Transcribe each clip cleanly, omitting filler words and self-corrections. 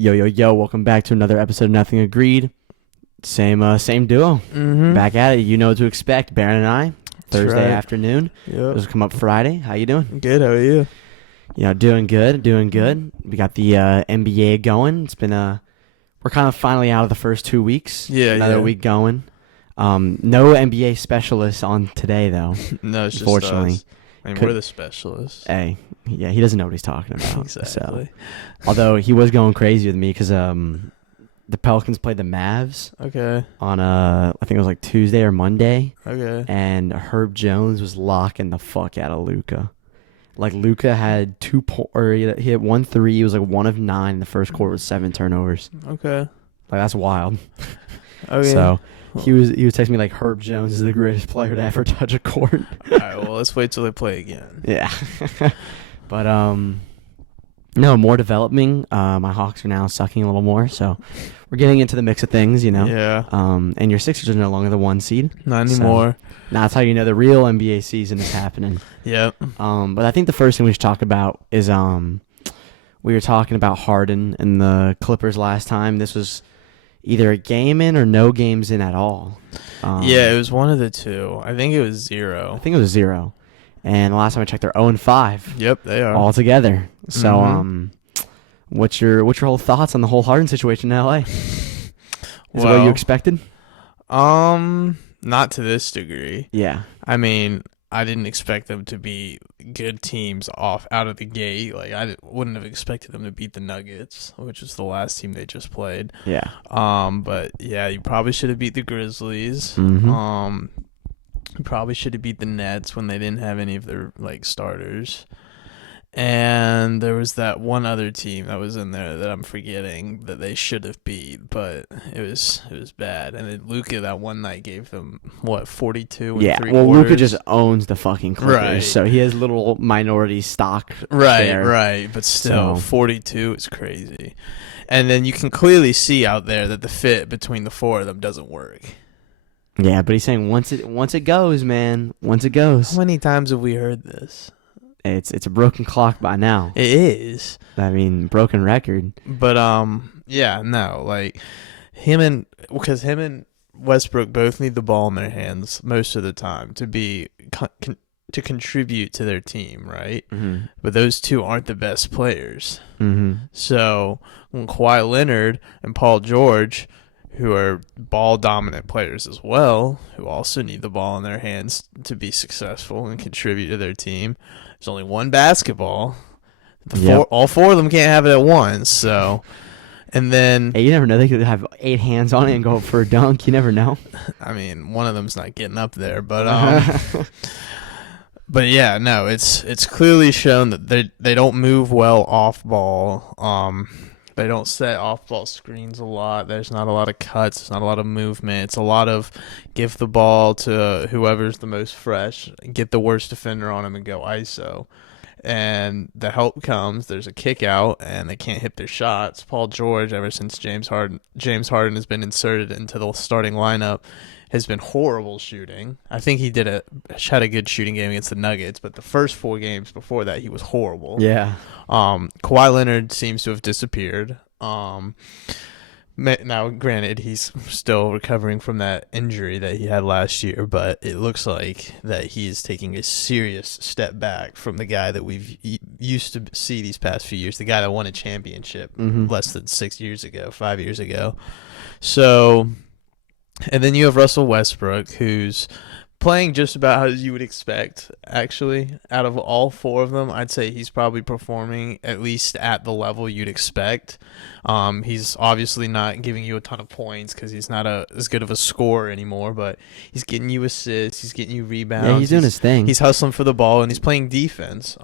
Yo, yo, yo, welcome back to another episode of Nothing Agreed. Same duo. Back at it. You know what to expect. Baron and I, Thursday afternoon. Yep. Just come up Friday. How you doing? Good, how are you? You know, doing good. We got the NBA going. It's been we're kind of finally out of the first 2 weeks. Yeah, Another week going. No NBA specialists on today, though. No, it's just unfortunately. us. I mean, we're the specialists. Hey, yeah, he doesn't know what he's talking about. Exactly. So. Although he was going crazy with me because the Pelicans played the Mavs. Okay. On I think it was like Tuesday or Monday. Okay. And Herb Jones was locking the fuck out of Luka. Like Luka had he hit 1 3. He was like 1 of 9 in the first quarter with 7 turnovers. Okay. Like that's wild. Okay. So he was texting me like Herb Jones is the greatest player to ever touch a court. All right. Well, let's wait till they play again. Yeah. But no, more developing. My Hawks are now sucking a little more, so we're getting into the mix of things, you know. Yeah. And your Sixers are no longer the 1 seed. Not anymore. So, that's how you know the real NBA season is happening. Yep. But I think the first thing we should talk about is we were talking about Harden and the Clippers last time. This was either a game in or no games in at all. Yeah, it was one of the two. I think it was 0. I think it was 0. And the last time I checked, they're 0-5. Yep, they are. All together. So, what's your whole thoughts on the whole Harden situation in LA? Is it what you expected? Not to this degree. Yeah. I mean, I didn't expect them to be good teams out of the gate. Like wouldn't have expected them to beat the Nuggets, which was the last team they just played. Yeah. But yeah, you probably should have beat the Grizzlies. Mm-hmm. You probably should have beat the Nets when they didn't have any of their starters. And there was that one other team that was in there that I'm forgetting that they should have beat, but it was bad. And then Luka that one night gave them 42 and 3/4. Well, Luka just owns the fucking Clippers, right. So he has little minority stock. Right. But still, 42 is crazy. And then you can clearly see out there that the fit between the four of them doesn't work. Yeah, but he's saying once it goes, man. Once it goes. How many times have we heard this? It's a broken clock by now. It is. I mean, broken record. But yeah, no, like him and Westbrook both need the ball in their hands most of the time to be to contribute to their team, right? Mm-hmm. But those two aren't the best players. Mm-hmm. So when Kawhi Leonard and Paul George, who are ball-dominant players as well, who also need the ball in their hands to be successful and contribute to their team. There's only one basketball. All four of them can't have it at once. So, and then... Hey, you never know. They could have 8 hands on it and go up for a dunk. You never know. I mean, one of them's not getting up there. But but yeah, no, it's clearly shown that they don't move well off ball. They don't set off-ball screens a lot. There's not a lot of cuts. There's not a lot of movement. It's a lot of give the ball to whoever's the most fresh, get the worst defender on him, and go ISO. And the help comes. There's a kick out, and they can't hit their shots. Paul George, ever since James Harden has been inserted into the starting lineup, has been horrible shooting. I think he had a good shooting game against the Nuggets, but the first 4 games before that, he was horrible. Yeah. Kawhi Leonard seems to have disappeared. Now, granted, he's still recovering from that injury that he had last year, but it looks like that he is taking a serious step back from the guy that we've used to see these past few years, the guy that won a championship less than 5 years ago. So... And then you have Russell Westbrook, who's playing just about how you would expect, actually. Out of all 4 of them, I'd say he's probably performing at least at the level you'd expect. He's obviously not giving you a ton of points because he's not as good of a scorer anymore, but he's getting you assists, he's getting you rebounds. Yeah, he's doing his thing. He's hustling for the ball, and he's playing defense.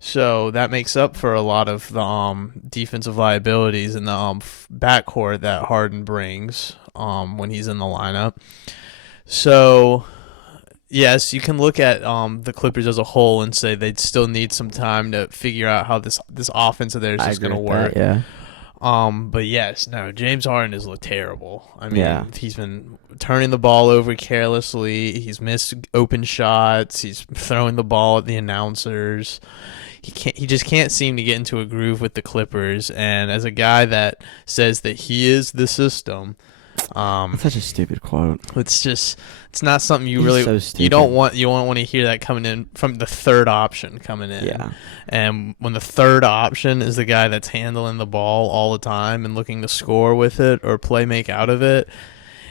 So that makes up for a lot of the defensive liabilities in the backcourt that Harden brings when he's in the lineup. So, yes, you can look at the Clippers as a whole and say they'd still need some time to figure out how this offense of theirs is going to work. That, yeah. But yes, no, James Harden has looked terrible. I mean, he's been turning the ball over carelessly. He's missed open shots. He's throwing the ball at the announcers. he just can't seem to get into a groove with the Clippers. And as a guy that says that he is the system, That's such a stupid quote. it's not something you He's really so stupid. you don't want to hear that coming in from the third option coming in. Yeah. And when the third option is the guy that's handling the ball all the time and looking to score with it or play make out of it,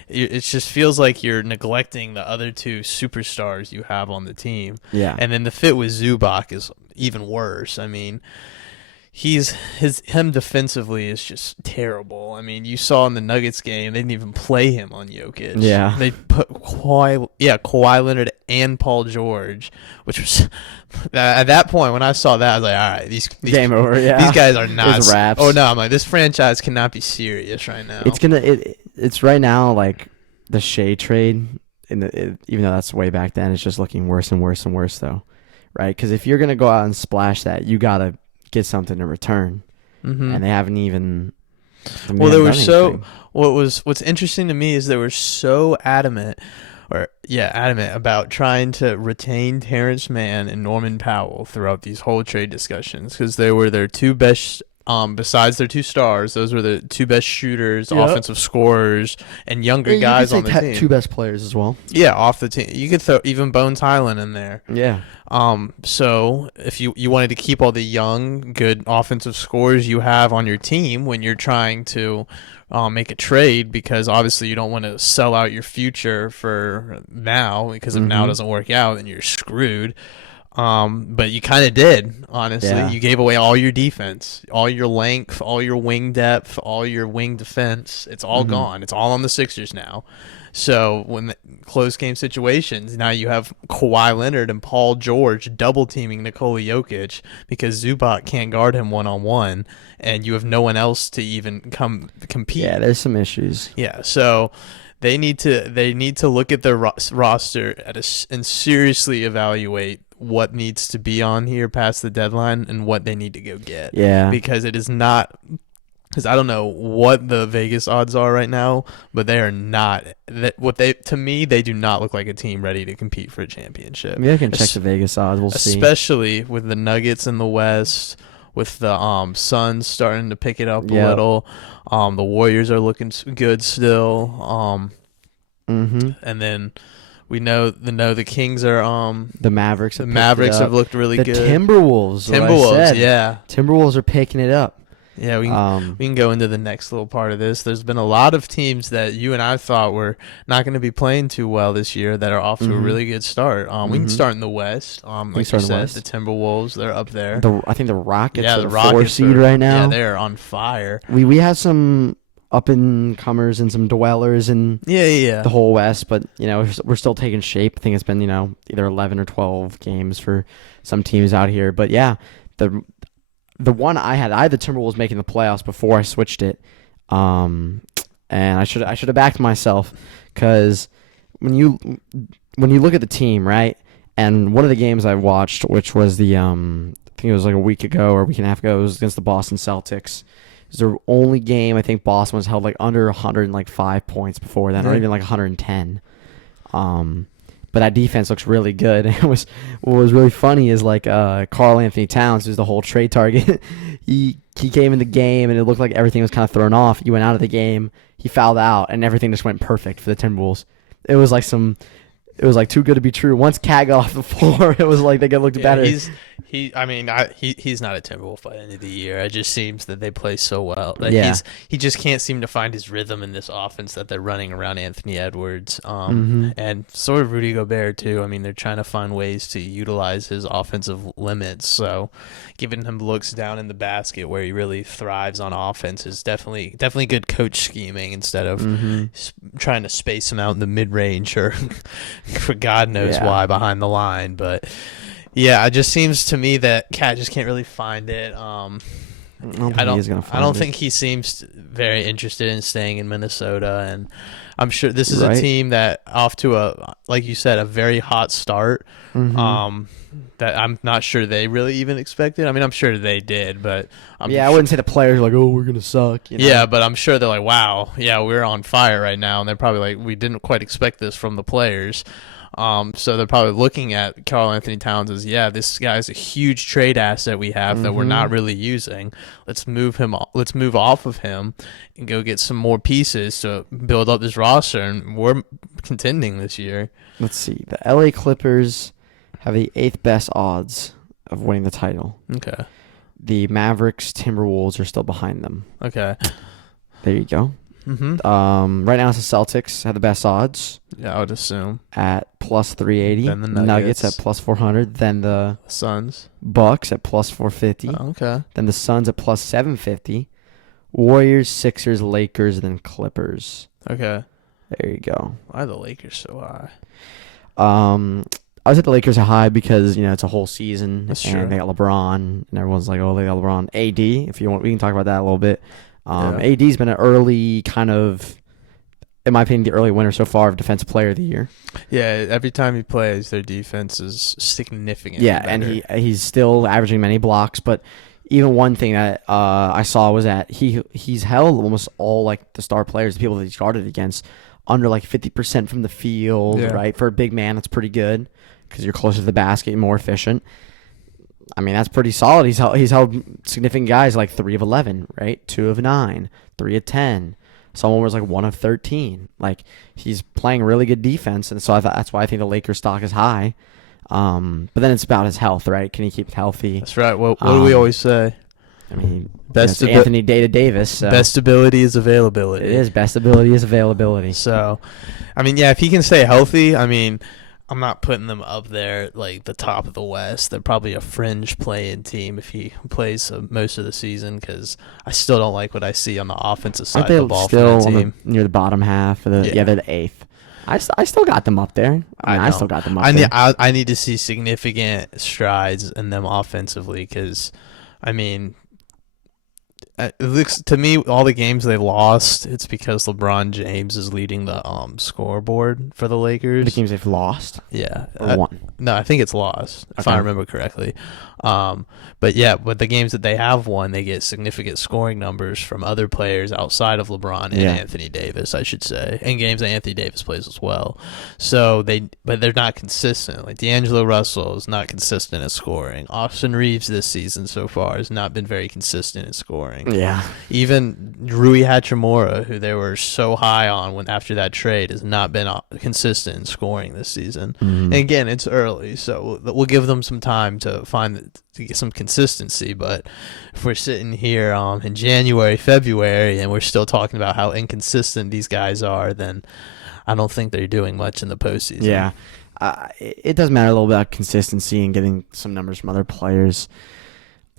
it just feels like you're neglecting the other two superstars you have on the team. Yeah. And then the fit with Zubac is even worse. I mean, him defensively is just terrible. I mean, you saw in the Nuggets game, they didn't even play him on Jokic. Yeah. They put Kawhi Leonard and Paul George, which was at that point when I saw that, I was like, all right, these game over. Yeah. these guys are not. It's wraps. Oh no, I'm like, this franchise cannot be serious right now. It's right now like the Shea trade, even though that's way back then, it's just looking worse and worse and worse though, right? Because if you're gonna go out and splash that, you gotta get something in return, and they haven't even. Well, they were so. What's interesting to me is they were so adamant about trying to retain Terrence Mann and Norman Powell throughout these whole trade discussions because they were their two best. Besides their two stars, those were the two best shooters, offensive scorers, and younger guys on the team. Two best players as well. Yeah, off the team. You could throw even Bones Highland in there. Yeah. So if you wanted to keep all the young, good offensive scorers you have on your team when you're trying to make a trade, because obviously you don't want to sell out your future for now, because if now doesn't work out, then you're screwed. But you kind of did, honestly. Yeah. You gave away all your defense, all your length, all your wing depth, all your wing defense. It's all gone. It's all on the Sixers now. So when the close game situations, now you have Kawhi Leonard and Paul George double teaming Nikola Jokic because Zubac can't guard him one-on-one, and you have no one else to even come compete. Yeah, there's some issues. Yeah, so they need to look at their roster and seriously evaluate what needs to be on here past the deadline and what they need to go get. Yeah. Because it is not, because I don't know what the Vegas odds are right now, but they are not, to me, they do not look like a team ready to compete for a championship. Maybe I can check the Vegas odds. We'll see. Especially with the Nuggets in the West, with the Suns starting to pick it up a little. The Warriors are looking good still. And then we know the Kings are the Mavericks. The Mavericks have looked really good. Timberwolves, yeah. Timberwolves are picking it up. Yeah, we can go into the next little part of this. There's been a lot of teams that you and I thought were not going to be playing too well this year that are off to a really good start. We can start in the West. Like you said, the Timberwolves, they're up there. I think the Rockets are the Rockets 4 seed right now. Yeah, they're on fire. We have some up-and-comers and some dwellers in the whole West, but we're still taking shape. I think it's been either 11 or 12 games for some teams out here. But yeah, the one I had the Timberwolves making the playoffs before I switched it, and I should have backed myself, because when you look at the team, right, and one of the games I watched, which was I think it was like a week ago or a week and a half ago, it was against the Boston Celtics. It was the only game I think Boston was held like under 105 points before then, or even like 110. But that defense looks really good. What was really funny is like Karl Anthony Towns, who's the whole trade target. he came in the game and it looked like everything was kind of thrown off. He went out of the game, he fouled out, and everything just went perfect for the Timberwolves. It was like too good to be true. Once Cat got off the floor, it was like they looked better. He's not a Timberwolf by the end of the year. It just seems that they play so well. He just can't seem to find his rhythm in this offense that they're running around Anthony Edwards. And sort of Rudy Gobert too. I mean, they're trying to find ways to utilize his offensive limits. So giving him looks down in the basket where he really thrives on offense is definitely good coach scheming, instead of trying to space him out in the mid range or for God knows why behind the line. But yeah, it just seems to me that Cat just can't really find it. I don't think he seems very interested in staying in Minnesota, and I'm sure this is a team that off to like you said, a very hot start. That I'm not sure they really even expected. I mean, I'm sure they did, but I wouldn't say the players are like, oh, we're gonna suck. Yeah, but I'm sure they're like, wow, yeah, we're on fire right now, and they're probably like, we didn't quite expect this from the players. So they're probably looking at Karl Anthony Towns as, this guy's a huge trade asset we have that we're not really using. Let's move him. Let's move off of him and go get some more pieces to build up this roster, and we're contending this year. Let's see. The LA Clippers have the 8th best odds of winning the title. Okay. The Mavericks, Timberwolves are still behind them. Okay. There you go. Mm-hmm. Right now, it's the Celtics have the best odds. Yeah, I would assume. At plus 380. Then the Nuggets at plus 400. Then the Suns. Bucks at plus 450. Oh, okay. Then the Suns at plus 750. Warriors, Sixers, Lakers, then Clippers. Okay. There you go. Why are the Lakers so high? I was at the Lakers are high because, it's a whole season. That's and true. They got LeBron, and everyone's like, oh, they got LeBron. AD, if you want, we can talk about that a little bit. Yeah. AD's been an early kind of, in my opinion, the early winner so far of Defensive Player of the Year. Yeah, every time he plays, their defense is significant. Yeah, and he's still averaging many blocks, but even one thing that I saw was that he's held almost all like the star players, the people that he's guarded against, under like 50% from the field, right? For a big man, that's pretty good because you're closer to the basket, you're more efficient. I mean, that's pretty solid. He's held significant guys like 3 of 11, right? 2 of 9, 3 of 10. Someone was like 1 of 13. Like, he's playing really good defense, and so that's why I think the Lakers stock is high. But then it's about his health, right? Can he keep it healthy? That's right. What do we always say? I mean, Anthony Davis. So. Best ability is availability. It is. Best ability is availability. So, I mean, if he can stay healthy, I mean, I'm not putting them up there like the top of the West. They're probably a fringe play-in team if he plays most of the season, because I still don't like what I see on the offensive side of the ball for that team. Near the bottom half of the they're the 8th. I still got them up there. I still got them up there. I need to see significant strides in them offensively, because, I mean, it looks to me all the games they lost, it's because LeBron James is leading the scoreboard for the Lakers. The games they've lost? Yeah. Or won? No, I think it's lost, if I remember correctly. But the games that they have won, they get significant scoring numbers from other players outside of LeBron and Anthony Davis, I should say, and games that Anthony Davis plays as well. So but they're not consistent. Like D'Angelo Russell is not consistent at scoring. Austin Reeves this season so far has not been very consistent at scoring. Yeah. Even Rui Hachimura, who they were so high on after that trade, has not been consistent in scoring this season. And again, it's early, so we'll give them some time to get some consistency. But if we're sitting here in January, February, and we're still talking about how inconsistent these guys are, then I don't think they're doing much in the postseason. Yeah. It does matter a little bit about consistency and getting some numbers from other players.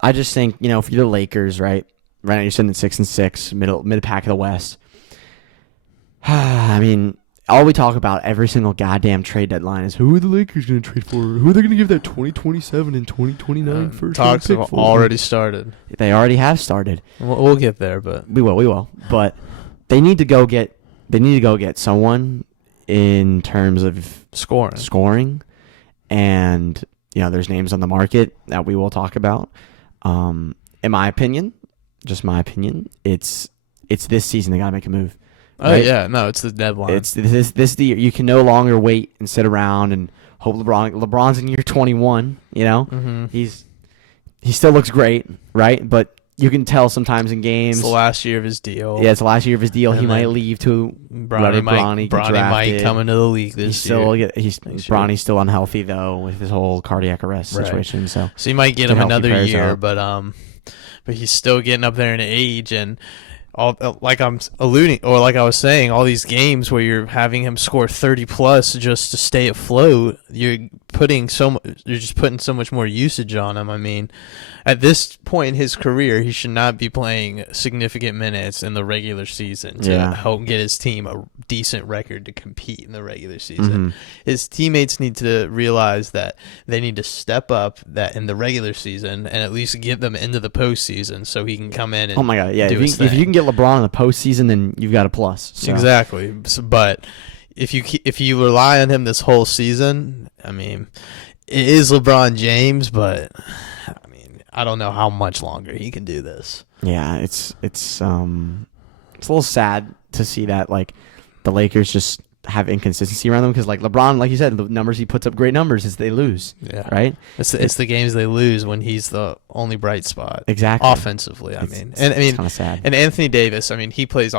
I just think, if you're the Lakers, right now you're sitting at 6-6, mid pack of the West. I mean, all we talk about every single goddamn trade deadline is who are the Lakers going to trade for? Who are they going to give that 2027 and 2029 first? Talks have already started. They already have started. We'll get there, but we will. But they need to go get someone in terms of scoring, and there's names on the market that we will talk about. In my opinion, just my opinion, it's this season they gotta make a move. Right? Oh yeah, no, it's the deadline. It's this the year. You can no longer wait and sit around and hope LeBron's in year 21. He still looks great, right? But you can tell sometimes in games. It's the last year of his deal. Yeah, it's the last year of his deal. He might leave to Bronny might come into the league this year. Bronny's still unhealthy though with his whole cardiac arrest situation. So you might get him another year, but he's still getting up there in age, and like I was saying, all these games where you're having him score 30 plus just to stay afloat, you're just putting so much more usage on him. I mean, at this point in his career, he should not be playing significant minutes in the regular season to help get his team a decent record to compete in the regular season. His teammates need to realize that they need to step up that in the regular season and at least get them into the postseason so he can come in and if you can get LeBron in the postseason, then you've got a plus. So. Exactly. But if you rely on him this whole season, I mean, it is LeBron James, but I mean, I don't know how much longer he can do this. Yeah, it's a little sad to see that, like, the Lakers just have inconsistency around them because, like LeBron, like you said, the numbers he puts up great numbers as they lose. Yeah, right. It's the games they lose when he's the only bright spot. Exactly. Offensively, It's kind of sad. And Anthony Davis, I mean, he plays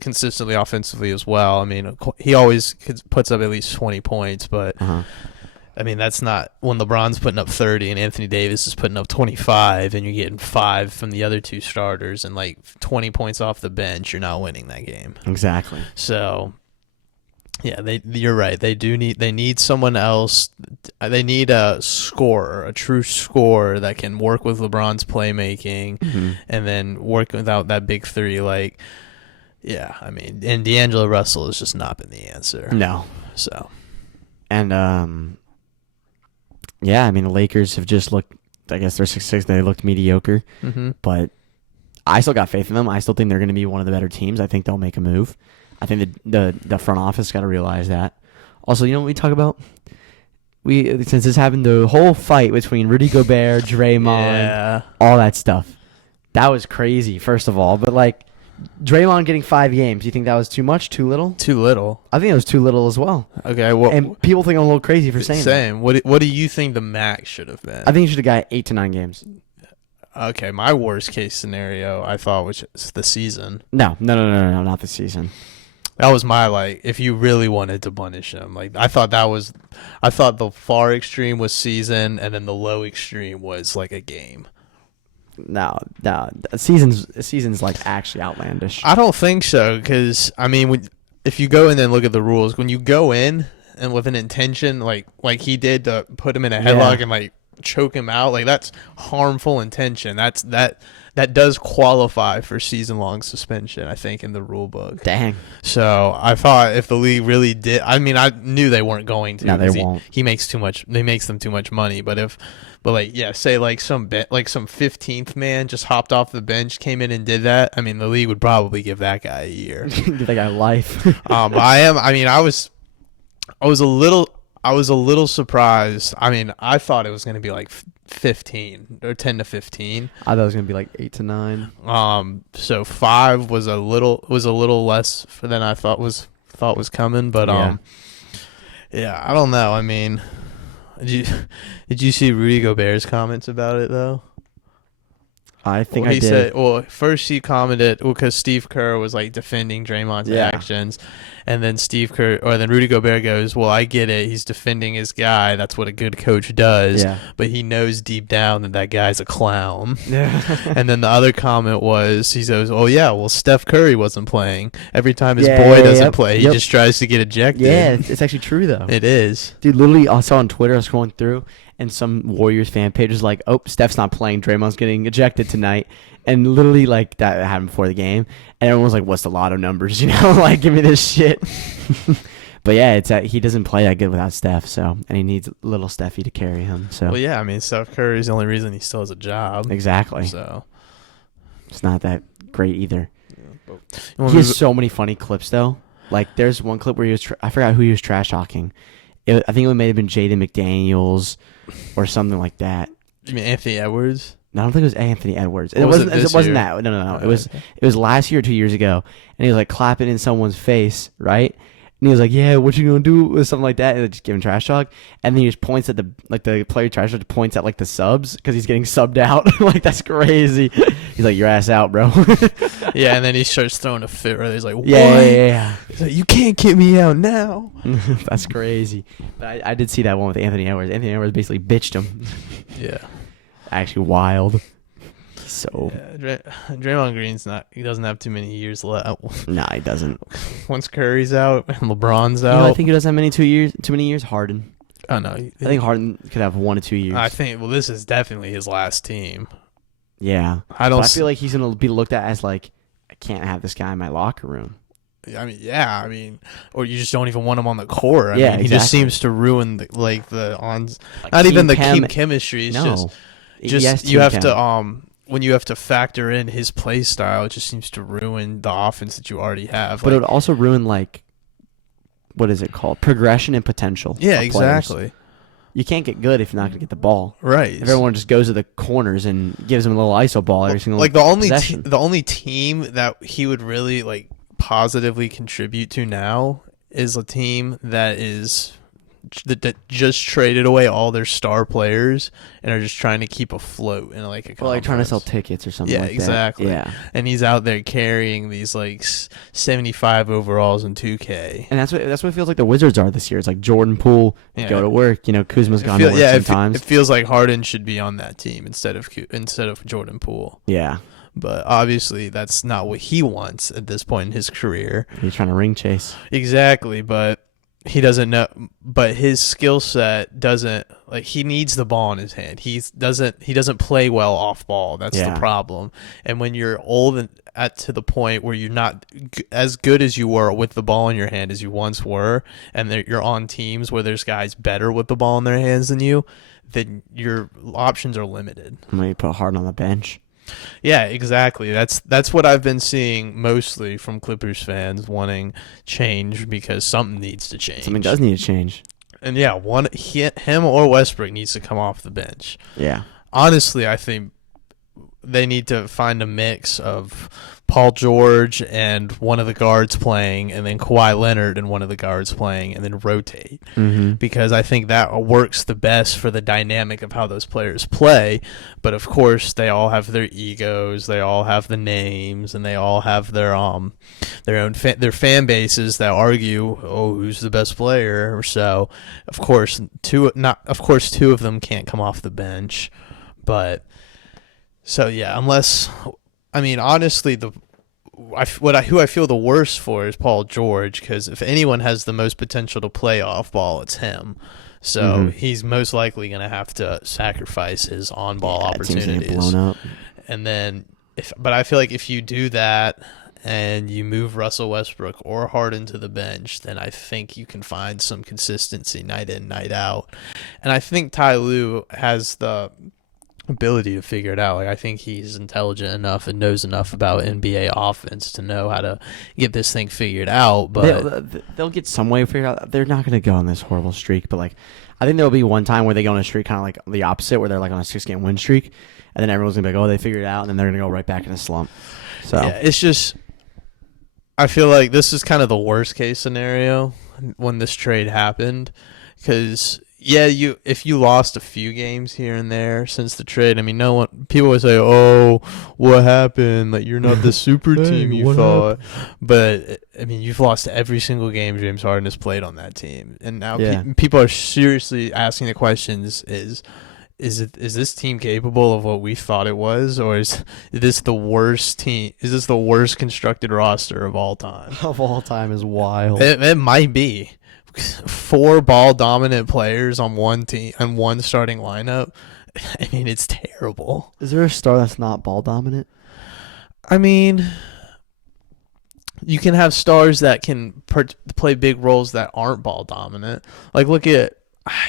consistently offensively as well. I mean, he always puts up at least 20 points, but. I mean, that's not when LeBron's putting up 30 and Anthony Davis is putting up 25 and you're getting 5 from the other two starters and like 20 points off the bench, you're not winning that game. Exactly. So, yeah, you're right. They need someone else. They need a scorer, a true scorer that can work with LeBron's playmaking and then work without that big three. Like, yeah, I mean, and D'Angelo Russell has just not been the answer. No. So, and yeah, I mean, the Lakers have just looked, I guess they're 6-6, they looked mediocre. But I still got faith in them. I still think they're going to be one of the better teams. I think they'll make a move. I think the front office got to realize that. Also, you know what we talk about? Since this happened, the whole fight between Rudy Gobert, Draymond, all that stuff. That was crazy, first of all. But, like, Draymond getting 5 games, you think that was too much, too little? Too little. I think it was too little as well. Okay, well, and people think I'm a little crazy for saying that. What do you think the max should have been? I think you should have got 8 to 9 games. Okay, my worst case scenario I thought was the season. No, not the season. That was my, like, if you really wanted to punish him. Like, I thought the far extreme was season and then the low extreme was like a game. No, season's like actually outlandish. I don't think so because I mean, if you go in and look at the rules, when you go in and with an intention, like he did to put him in a headlock and like choke him out, like that's harmful intention. That does qualify for season-long suspension, I think, in the rule book. Dang. So I thought if the league really did, I mean, I knew they weren't going to. No, they won't. He makes too much. They makes them too much money. But say like some 15th man just hopped off the bench, came in and did that. I mean, the league would probably give that guy a year. Give that guy life. I was a little surprised. I mean, I thought it was going to be like 15 or 10 to 15. I thought it was going to be like 8 to 9. So 5 was a little less than I thought was coming, but yeah, I don't know. I mean, did you see Rudy Gobert's comments about it though? I think he I did. Said, well, first he commented because Steve Kerr was like defending Draymond's actions, and then then Rudy Gobert goes, "Well, I get it. He's defending his guy. That's what a good coach does. Yeah. But he knows deep down that guy's a clown." And then the other comment was, he goes, "Oh yeah, well Steph Curry wasn't playing. Every time his boy doesn't play, he just tries to get ejected." Yeah, it's actually true though. It is, dude. Literally, I saw on Twitter. I was scrolling through. And some Warriors fan page was like, "Oh, Steph's not playing. Draymond's getting ejected tonight." And literally, like, that happened before the game. And everyone was like, "What's the lotto numbers? You know, like, give me this shit." But yeah, he doesn't play that good without Steph. So, and he needs little Steffi to carry him. So. Well, yeah, I mean, Steph Curry is the only reason he still has a job. Exactly. So, it's not that great either. Yeah, he has so many funny clips though. Like, there's one clip where he was I forgot who he was trash talking. I think it may have been Jaden McDaniels or something like that. You mean Anthony Edwards? No, I don't think it was Anthony Edwards. It wasn't that. No. It was last year or 2 years ago, and he was like clapping in someone's face, right? And he was like, "Yeah, what you gonna do?" with something like that, and just giving trash talk. And then he just points at the player trash talk points at like the subs because he's getting subbed out. Like, that's crazy. He's like, "Your ass out, bro." Yeah, and then he starts throwing a fit where he's like, "What?" Yeah. He's like, "You can't get me out now." That's crazy. But I did see that one with Anthony Edwards. Anthony Edwards basically bitched him. Yeah. Actually wild. So Draymond Green's he doesn't have too many years left. Nah, he doesn't. Once Curry's out and LeBron's out. You know, I think he doesn't have too many years. Harden. Oh no. I think Harden could have 1 to 2 years. I think this is definitely his last team. Yeah. I feel like he's gonna be looked at as like, I can't have this guy in my locker room. I mean, or you just don't even want him on the court. I mean, exactly. He just seems to ruin not like even the team chemistry. It's just you have to when you have to factor in his play style, it just seems to ruin the offense that you already have. But it would also ruin, like, what is it called? Progression and potential. Yeah, exactly. You can't get good if you're not going to get the ball. Right. If everyone just goes to the corners and gives him a little ISO ball every single the only team that he would really like positively contribute to now is a team that just traded away all their star players and are just trying to keep afloat in like a conference. Or like trying to sell tickets or something like exactly. that. Yeah, and he's out there carrying these like 75 overalls in 2K. And that's what it feels like the Wizards are this year. It's like Jordan Poole, go to work. Kuzma's gone to work sometimes. It feels like Harden should be on that team instead of Jordan Poole. Yeah. But obviously that's not what he wants at this point in his career. He's trying to ring chase. Exactly, but he doesn't know, but his skill set doesn't, like, he needs the ball in his hand. He doesn't play well off ball. That's the problem. And when you're old and to the point where you're not as good as you were with the ball in your hand as you once were, and you're on teams where there's guys better with the ball in their hands than you, then your options are limited. Maybe put Harden on the bench. Yeah, exactly. That's what I've been seeing mostly from Clippers fans wanting change because something needs to change. Something does need to change. And yeah, him or Westbrook needs to come off the bench. Yeah. Honestly, I think they need to find a mix of Paul George and one of the guards playing, and then Kawhi Leonard and one of the guards playing, and then rotate. Mm-hmm. Because I think that works the best for the dynamic of how those players play. But of course, they all have their egos, they all have the names, and they all have their own their fan bases that argue, oh, who's the best player? Or so. Of course, two of them can't come off the bench, but. So yeah, honestly, who I feel the worst for is Paul George, because if anyone has the most potential to play off ball, it's him. So he's most likely going to have to sacrifice his on ball opportunities. Blown up. And then, but I feel like if you do that and you move Russell Westbrook or Harden to the bench, then I think you can find some consistency night in, night out. And I think Ty Lue has the ability to figure it out. Like, I think he's intelligent enough and knows enough about NBA offense to know how to get this thing figured out. But they'll get some way figured out. They're not going to go on this horrible streak, but like, I think there'll be one time where they go on a streak, kind of like the opposite, where they're like on a 6-game win streak, and then everyone's gonna be like, oh, they figured it out, and then they're gonna go right back in a slump. So yeah, it's just, I feel like this is kind of the worst case scenario when this trade happened, because if you lost a few games here and there since the trade, I mean, people would say, "Oh, what happened? Like, you're not the super team you thought." But I mean, you've lost every single game James Harden has played on that team, and now people are seriously asking the questions: Is this team capable of what we thought it was, or is this the worst team? Is this the worst constructed roster of all time? Of all time is wild. It might be. 4 ball dominant players on one team and one starting lineup. I mean, it's terrible. Is there a star that's not ball dominant? I mean, you can have stars that can play big roles that aren't ball dominant. Like, look at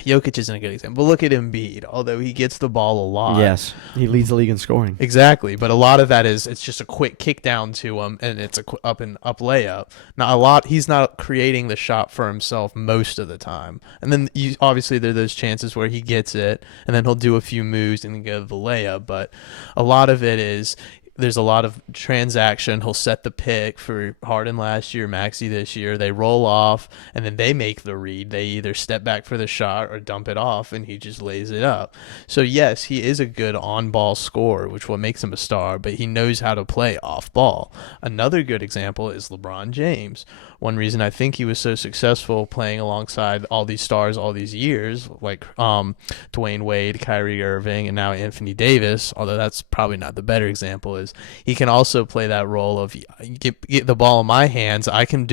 Jokic isn't a good example, but look at Embiid. Although he gets the ball a lot, yes, he leads the league in scoring. Exactly, but a lot of that is it's just a quick kick down to him, and it's a up layup. Not a lot. He's not creating the shot for himself most of the time. And then obviously there are those chances where he gets it, and then he'll do a few moves and then go to the layup. But a lot of it is. There's a lot of transaction. He'll set the pick for Harden last year, Maxey this year. They roll off, and then they make the read. They either step back for the shot or dump it off, and he just lays it up. So, yes, he is a good on-ball scorer, which is what makes him a star, but he knows how to play off-ball. Another good example is LeBron James. One reason I think he was so successful playing alongside all these stars all these years, like Dwayne Wade, Kyrie Irving, and now Anthony Davis, although that's probably not the better example, is he can also play that role of get the ball in my hands. I can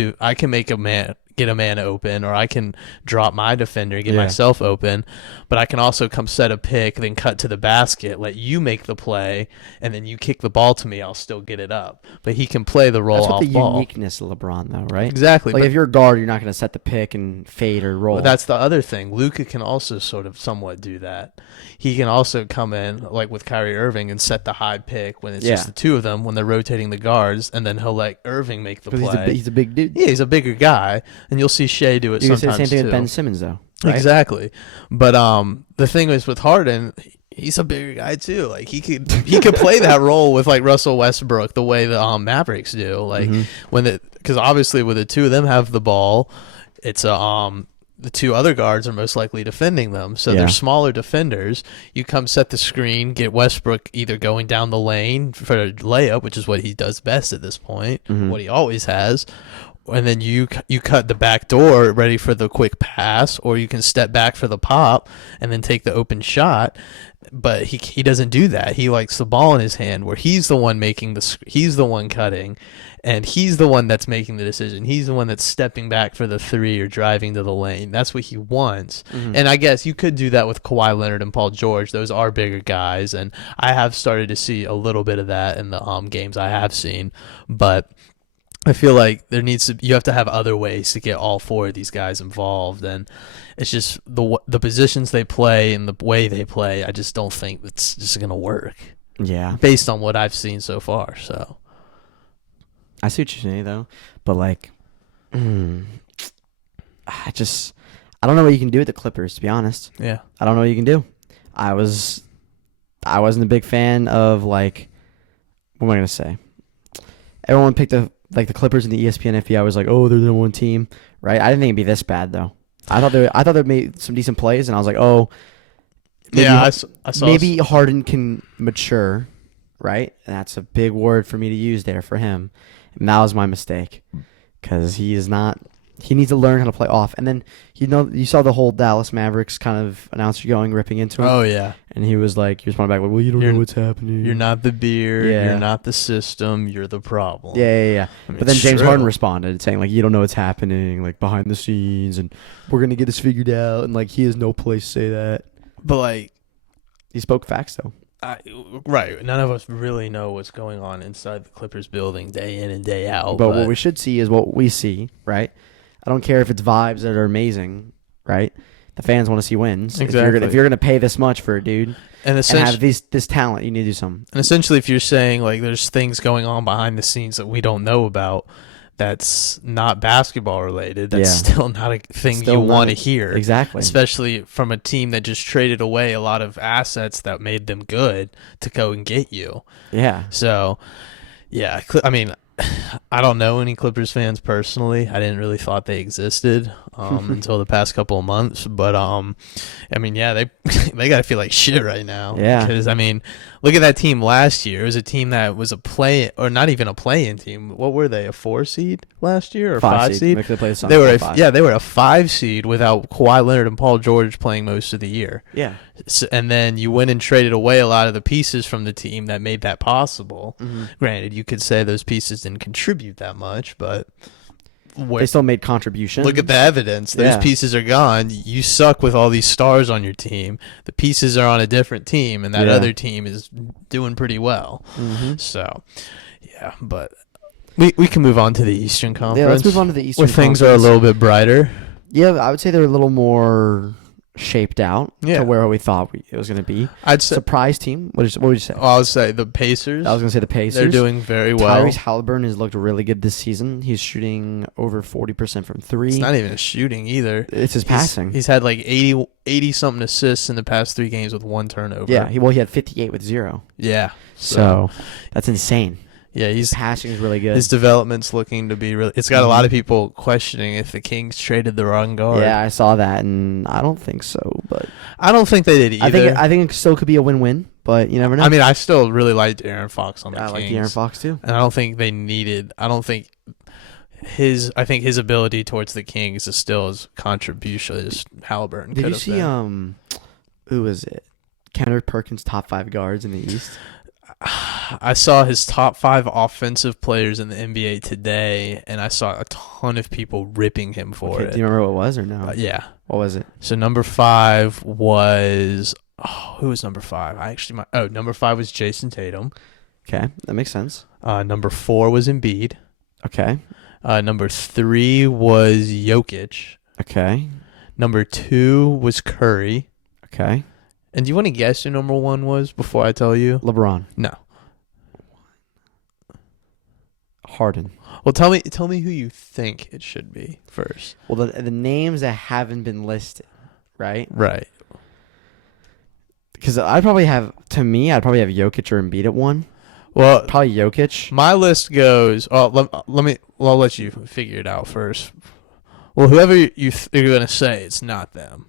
make get a man open, or I can drop my defender, get myself open, but I can also come set a pick, then cut to the basket, let you make the play, and then you kick the ball to me, I'll still get it up. But he can play the role off ball. That's what the uniqueness of LeBron, though, right? Exactly. Like, if you're a guard, you're not going to set the pick and fade or roll. But that's the other thing. Luka can also sort of somewhat do that. He can also come in, like with Kyrie Irving, and set the high pick when it's just the two of them, when they're rotating the guards, and then he'll let Irving make the play. He's a big dude. Yeah, he's a bigger guy, and you'll see Shea do it sometimes too. You can say the same thing with Ben Simmons, though. Right? Exactly. But the thing is with Harden, he's a bigger guy too. Like, he could play that role with like Russell Westbrook the way the Mavericks do. Like because obviously when the two of them have the ball, it's the two other guards are most likely defending them. So they're smaller defenders. You come set the screen, get Westbrook either going down the lane for a layup, which is what he does best at this point, what he always has, and then you cut the back door ready for the quick pass, or you can step back for the pop and then take the open shot. But he doesn't do that. He likes the ball in his hand, where he's the one he's the one cutting, and he's the one that's making the decision. He's the one that's stepping back for the three or driving to the lane. That's what he wants. And I guess you could do that with Kawhi Leonard and Paul George. Those are bigger guys, and I have started to see a little bit of that in the games I have seen. But I feel like you have to have other ways to get all four of these guys involved, and it's just the positions they play and the way they play. I just don't think it's just gonna work. Yeah, based on what I've seen so far. So I see what you're saying though, but like, I don't know what you can do with the Clippers. To be honest, yeah, I don't know what you can do. I wasn't a big fan of like, what am I gonna say? Everyone picked the Clippers and the ESPN FPI was like, oh, they're the number one team, right? I didn't think it'd be this bad though. I thought they made some decent plays, and I was like, oh, maybe, I saw maybe Harden can mature, right? And that's a big word for me to use there for him, and that was my mistake, because he is not. He needs to learn how to play off. And then, you saw the whole Dallas Mavericks kind of announcer ripping into him. Oh, yeah. And he was like, he responded back, like, well, you don't know what's happening. You're not the beer. Yeah. You're not the system. You're the problem. Yeah. I mean, but then James Harden responded saying, like, you don't know what's happening, like, behind the scenes, and we're going to get this figured out. And, like, he has no place to say that. But, like, he spoke facts, though. Right. None of us really know what's going on inside the Clippers building day in and day out. But what we should see is what we see, right? I don't care if it's vibes that are amazing, right? The fans want to see wins. Exactly. If you're gonna pay this much for a dude and have this talent, you need to do something. And essentially, if you're saying like there's things going on behind the scenes that we don't know about, that's not basketball related. That's still not a thing you want to hear. Exactly. Especially from a team that just traded away a lot of assets that made them good to go and get you. Yeah. So, yeah, I mean, I don't know any Clippers fans personally. I didn't really thought they existed until the past couple of months. But I mean, yeah, they got to feel like shit right now. Yeah, because I mean, look at that team last year. It was a team that was a play or not even a play-in team. What were they? A 4 seed last year or 5 seed? They were they were a 5 seed without Kawhi Leonard and Paul George playing most of the year. Yeah. So, and then you went and traded away a lot of the pieces from the team that made that possible. Granted, you could say those pieces didn't contribute that much, but they still made contributions. Look at the evidence. Those pieces are gone. You suck with all these stars on your team. The pieces are on a different team, and that other team is doing pretty well. So, yeah, but we can move on to the Eastern Conference. Yeah, let's move on to the Eastern Conference. Where things are a little bit brighter. Yeah, I would say they're a little more shaped out to where we thought it was going to be. I'd say surprise team. What would you say? I would say the Pacers. I was going to say the Pacers. They're doing very well. Tyrese Halliburton has looked really good this season. He's shooting over 40% from 3. It's not even shooting either. It's his passing. He's had like 80 something assists in the past 3 games with 1 turnover. Yeah, he had 58 with 0. Yeah. So that's insane. Yeah, his passing is really good. His development's looking to be really. It's got a lot of people questioning if the Kings traded the wrong guard. Yeah, I saw that, and I don't think so. But I don't think they did either. I think it still could be a win-win, but you never know. I mean, I still really liked Aaron Fox on the Kings. I like De'Aaron Fox too, and I don't think they needed. I don't think his. I think his ability towards the Kings is still as contribution as Halliburton. Did you see? Who was it? Kendrick Perkins' top 5 guards in the East. I saw his top 5 offensive players in the NBA today, and I saw a ton of people ripping him for it. Do you remember what it was or no? Yeah. What was it? So number 5 was who was number 5? Number 5 was Jason Tatum. Okay, that makes sense. Number 4 was Embiid. Okay. Number 3 was Jokic. Okay. Number 2 was Curry. Okay. And do you want to guess who number 1 was before I tell you? LeBron. No. Harden. Well, tell me who you think it should be first. Well, the names that haven't been listed, right? Right. Because I'd probably have Jokic or Embiid at 1. Well, probably Jokic. My list goes. Oh, I'll let you figure it out first. Well, whoever you're going to say, it's not them.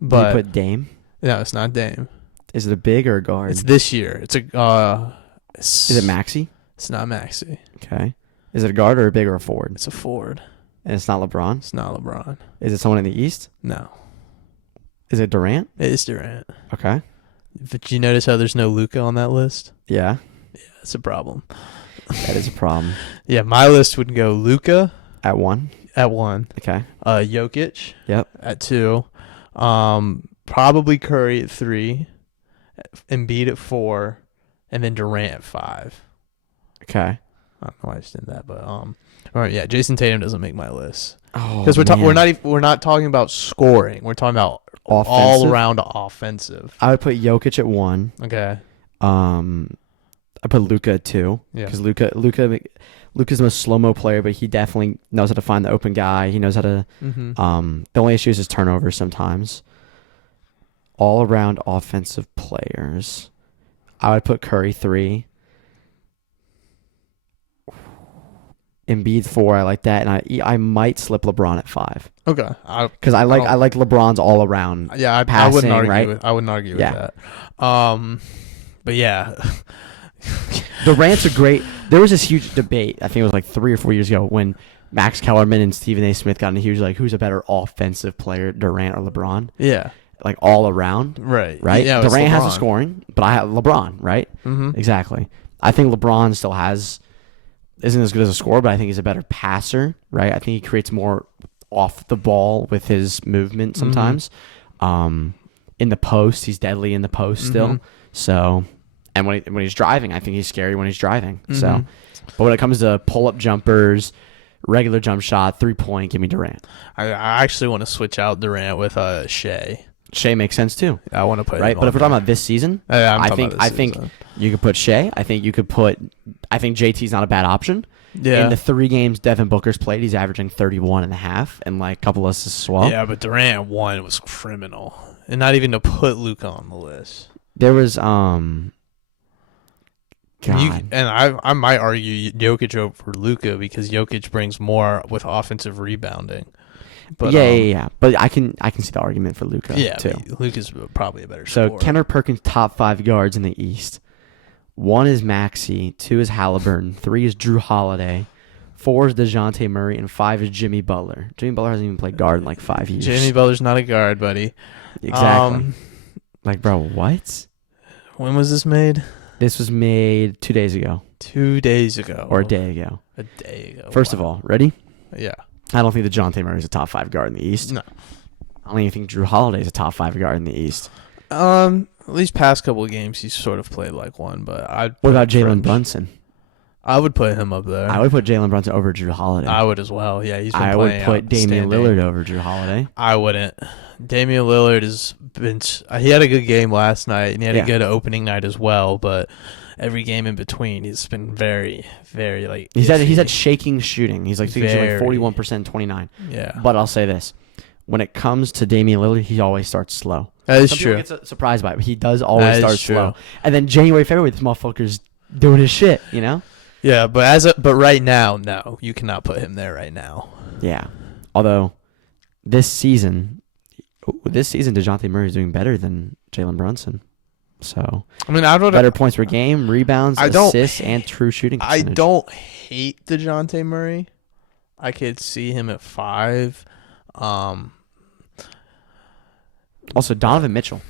But you put Dame? No, it's not Dame. Is it a big or a guard? It's this year. It's a. Is it Maxey? It's not Maxey. Okay. Is it a guard or a big or a forward? It's a forward. And it's not LeBron? It's not LeBron. Is it someone in the East? No. Is it Durant? It is Durant. Okay. But you notice how there's no Luka on that list? Yeah. Yeah, that's a problem. That is a problem. Yeah, my list would go Luka At 1? at 1. Okay. Jokic. Yep. At 2. Probably Curry at 3. Embiid at 4. And then Durant at 5. Okay. I don't know why I just did that, but all right, yeah, Jason Tatum doesn't make my list Because we're not talking about scoring. We're talking about all around offensive. I would put Jokic at 1. Okay. I put Luka at 2. Yeah. Because Luka's the most slow-mo player, but he definitely knows how to find the open guy. He knows how to. Mm-hmm. The only issue is his turnovers sometimes. All around offensive players, I would put Curry 3. Embiid 4, I like that, and I might slip LeBron at 5. Okay, because I like LeBron's all around. Yeah, I wouldn't argue. I wouldn't argue with that. But yeah, Durant's a great. There was this huge debate. I think it was like 3 or 4 years ago when Max Kellerman and Stephen A. Smith got in a huge who's a better offensive player, Durant or LeBron? Yeah, like all around. Right. Yeah, Durant has the scoring, but I have LeBron. Right. Mm-hmm. Exactly. I think LeBron still isn't as good as a scorer, but I think he's a better passer, right? I think he creates more off the ball with his movement sometimes. Mm-hmm. In the post, he's deadly in the post still. Mm-hmm. So, and when he's driving, I think he's scary when he's driving. Mm-hmm. So, but when it comes to pull-up jumpers, regular jump shot, 3-point, give me Durant. I actually want to switch out Durant with Shea. Shea makes sense too. I want to put right, but if we're talking about this season, I think you could put Shea. I think JT's not a bad option. Yeah. In the 3 games Devin Booker's played, he's averaging 31.5 and like a couple assists as well. Yeah, but Durant 1 was criminal, and not even to put Luka on the list. There was God. I might argue Jokic over Luka because Jokic brings more with offensive rebounding. But, yeah. But I can see the argument for Luka too. Luka's probably a better scorer. So Kenner Perkins top 5 guards in the East. 1 is Maxey, 2 is Halliburton, 3 is Drew Holiday, 4 is DeJounte Murray, and 5 is Jimmy Butler. Jimmy Butler hasn't even played guard in like 5 years. Jimmy Butler's not a guard, buddy. Exactly. Bro, what? When was this made? This was made 2 days ago. 2 days ago. Or a day ago. A day ago. First of all, ready? Yeah. I don't think DeJounte Murray's a top 5 guard in the East. No. I don't even think Drew Holiday's a top 5 guard in the East. At least past couple of games, he's sort of played like one. But what about Jalen Brunson? I would put him up there. I would put Jalen Brunson over Drew Holiday. I would as well. Yeah, he's been I playing. would put Damian Lillard over Drew Holiday. I wouldn't. Damian Lillard has been. He had a good game last night, and he had a good opening night as well. But every game in between, he's been very, very like. He's had shaking shooting. He's like 41%, 29. Yeah. But I'll say this: when it comes to Damian Lillard, he always starts slow. That is Some true. people get surprised by it, but he does always start slow. And then January, February, this motherfucker's doing his shit. You know. Yeah, but right now, no, you cannot put him there right now. Yeah, although this season, DeJounte Murray is doing better than Jalen Brunson. So I mean, better points per game, rebounds, assists, and true shooting percentage. I don't hate DeJounte Murray. I could see him at 5. Also, Donovan Mitchell.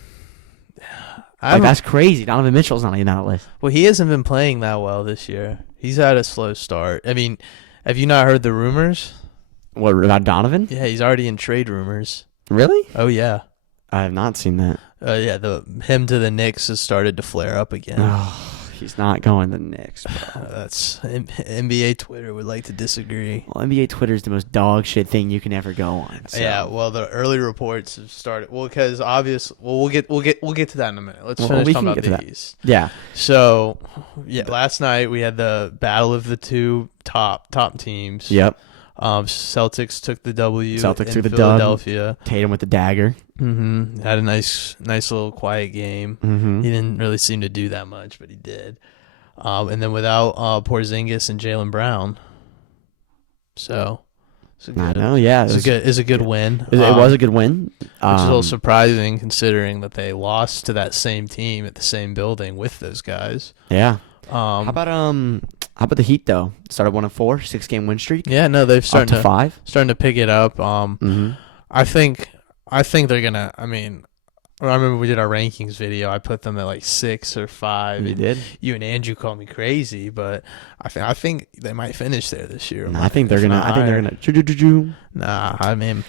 That's crazy. Donovan Mitchell's not even on that list. Well, he hasn't been playing that well this year. He's had a slow start. I mean, have you not heard the rumors? What, about Donovan? Yeah, he's already in trade rumors. Really? Oh, yeah. I have not seen that. Yeah, him to the Knicks has started to flare up again. Oh, he's not going to the Knicks, bro. That's NBA Twitter would like to disagree. Well, NBA Twitter is the most dog shit thing you can ever go on. So. Yeah, well, the early reports have started. Well, because we'll get to that in a minute. Let's finish talking about the East. Yeah. So, yeah, last night we had the battle of the 2 top teams. Yep. Celtics took the W. Celtics took the Philadelphia. Tatum with the dagger. Mm-hmm. Had a nice little quiet game. Mm-hmm. He didn't really seem to do that much, but he did. And then without Porzingis and Jaylen Brown. So, I know, yeah. It's a good win. It was a good win. Which is a little surprising considering that they lost to that same team at the same building with those guys. Yeah. How about the Heat though? Started 1-4, 6-game win streak. Yeah, no, they've starting to 5. Starting to pick it up. I think they're gonna. I mean, I remember we did our rankings video. I put them at like 6 or 5. You did. You and Andrew called me crazy, but I think they might finish there this year. I think they're gonna. Nah, I mean,